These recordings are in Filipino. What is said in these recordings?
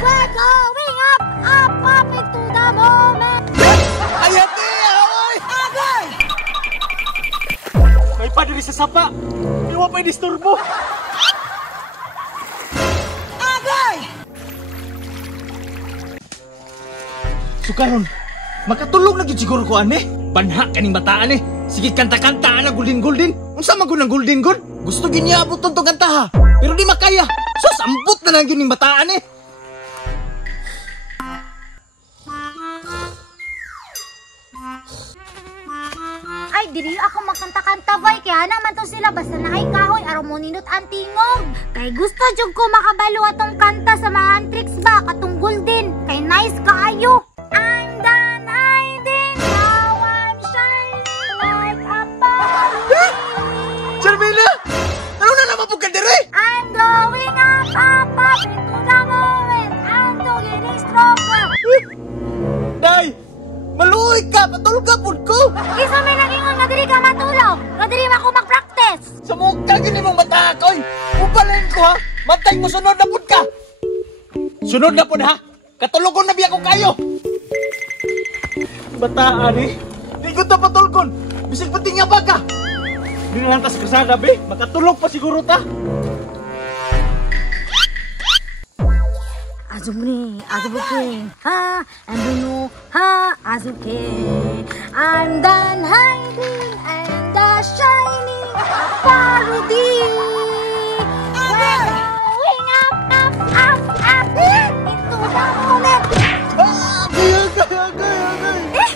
We're going up, up, up into the moment. Ayati! Oy! Agay! May pa diri sa sapa. Di mo pa'y disturbo. Agay! Sukaron, makatulog na gid siguro ko ane. Banha kaning bataan eh. Sige kanta-kanta na golden. Unsa man gud ang golden god? Gusto giniabot tong kanta ha. Pero di makaya. Sus, ambot na lang yun yung bataan eh. Ay, diri ako makanta-kanta boy. Kaya naman to sila basta naay kahoy araw mo ninot ang tingog. Kay gusto jud ko makabalo atong kanta sa mga antrix ba katong golden. Kay nice kaayo. I'm done hiding, now I'm shining like a party. Charmila! Ano na naman po ka diri? I'm going up, up, up into the moment. I'm getting stronger. Day! Maluoy ka! Patulog ka po ko! Isa may nagingon nga diri ka matulog. Nga diri ako mag-practice. Sa mukha gini mong bata ko eh! Upalain ko ha! Matay mo sunod na po ka! Sunod na po ha! Katulugon na biya ko kayo! Bataan eh! Di ko ta patulgon! Bisig pati nga ba ka! Di na lang tas kasada be! Makatulog pa siguro ta! Azuke, ha, and ha, azuke. I'm done hiding and shining a parody. We're going up, up, up, up into the moment. Agay!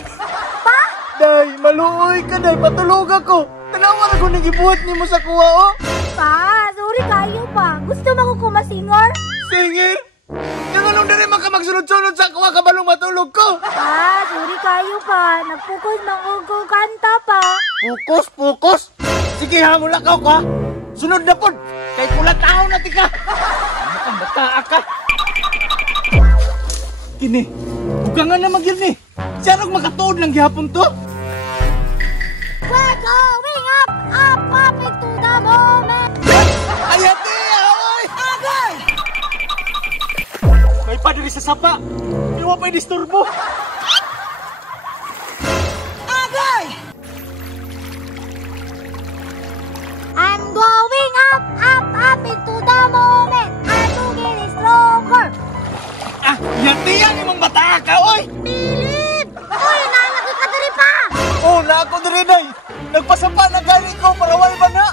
Pa? Day, maluoy ka day! Patulog ako! Tanawan ako nagibuhat ni mo sa kuha oh! Pa, sorry kayo pa. Gusto mo ko kumasingor? Singir! Yung anong na rin magsunod-sunod sa kuha kabalong matulog ko! Pa, sorry kayo pa. Nagpukos ko kanta pa. Pukos! Sige ha, mula ka ha! Sunod na po! Kay pula tao na tika! Ano kang bataa ka? Kini, huwag nga na magyun ni! Siya nang makatuod ng gihapon to? We're going up, up, up into the moment. Ayati! Oy! Agay! May pa diri sa sapa! Di mo pa'y disturbo! Agay! I'm going up, up, up into the moment. I'm getting stronger. Ah! Yati yan imong bataa ka, oy! Philip! Uy, nalaki ka diri pa! Oh, na ako diri day! Nagpasapa na gani ko para wal ba na?